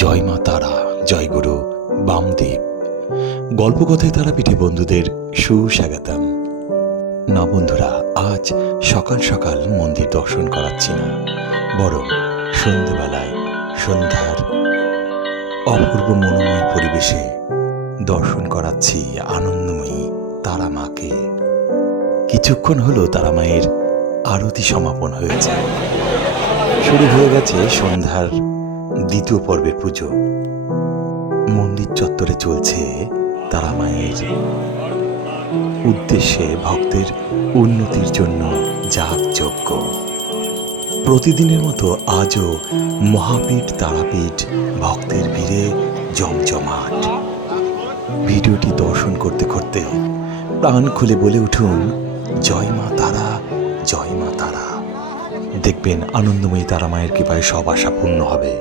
জয় মা তারা, জয় গুরু বামদেব। গল্পকথায় তারাপীঠে বন্ধুদের সুস্বাগতম। না বন্ধুরা, আজ সকাল সকাল মন্দির দর্শন করাচ্ছি না, বরং সন্ধ্যেবেলায় সন্ধ্যার অপূর্ব মনোময় পরিবেশে দর্শন করাচ্ছি আনন্দময়ী তারা মাকে। কিছুক্ষণ হলো তারা মায়ের আরতি সমাপন হয়েছে, শুরু হয়ে গেছে সন্ধ্যার দ্বিতীয় পর্বের পুজো। মন্দির চত্বরে চলছে তারা মায়ের উদ্দেশ্যে ভক্তের উন্নতির জন্য যাগযজ্ঞ। প্রতিদিনের মতো আজও মহাপীঠ তারাপীঠ ভক্তের ভিড়ে জমজমাট। ভিডিওটি দর্শন করতে করতে প্রাণ খুলে বলে উঠুন, জয় মা তারা, জয় মা তারা। দেখবেন আনন্দময়ী তারা মায়ের কৃপায় সব আশা পূর্ণ হবে।